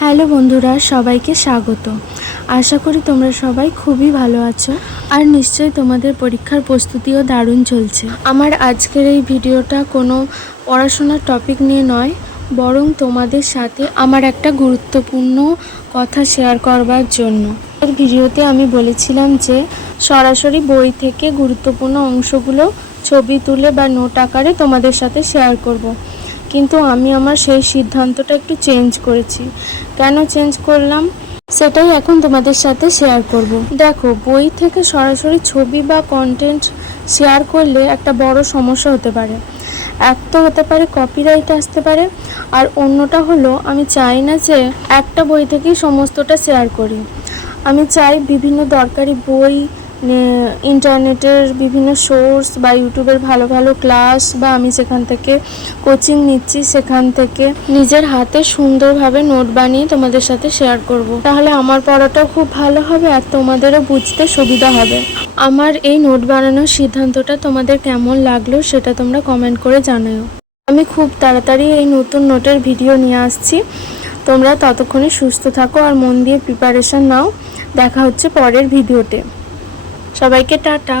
Hello বন্ধুরা, সবাইকে স্বাগত। আশা করি তোমরা সবাই খুবই ভালো আছো আর নিশ্চয়ই তোমাদের পরীক্ষার প্রস্তুতিও দারুণ চলছে। আমার আজকের এই ভিডিওটা কোনো পড়াশোনার টপিক নিয়ে নয়, বরং তোমাদের সাথে আমার একটা গুরুত্বপূর্ণ কথা শেয়ার করবার জন্য। এর ভিডিওতে আমি বলেছিলাম যে সরাসরি বই থেকে গুরুত্বপূর্ণ অংশগুলো ছবি তুলে বা নোট আকারে তোমাদের সাথে শেয়ার করব। কিন্তু আমি আমার সেই সিদ্ধান্তটা একটু চেঞ্জ করেছি। কেন চেঞ্জ করলাম সেটাই এখন তোমাদের সাথে শেয়ার করব। দেখো, বই থেকে সরাসরি ছবি বা কন্টেন্ট শেয়ার করলে একটা বড় সমস্যা হতে পারে। এক তো হতে পারে কপিরাইট আসতে পারে, আর অন্যটা হলো আমি চাই না যে একটা বই থেকেই সমস্তটা শেয়ার করি। আমি চাই বিভিন্ন দরকারি বই, ইন্টারনেটের বিভিন্ন সোর্স বা ইউটিউবের ভালো ভালো ক্লাস, বা আমি সেখান থেকে কোচিং নিচ্ছি, সেখান থেকে নিজের হাতে সুন্দরভাবে নোট বানিয়ে তোমাদের সাথে শেয়ার করব। তাহলে আমার পড়াটাও খুব ভালো হবে আর তোমাদেরও বুঝতে সুবিধা হবে। আমার এই নোট বানানোর সিদ্ধান্তটা তোমাদের কেমন লাগলো সেটা তোমরা কমেন্ট করে জানাও। আমি খুব তাড়াতাড়ি এই নতুন নোটের ভিডিও নিয়ে আসছি। তোমরা ততক্ষণে সুস্থ থাকো আর মন দিয়ে প্রিপারেশন নাও। দেখা হচ্ছে পরের ভিডিওতে। সবাইকে টাটা।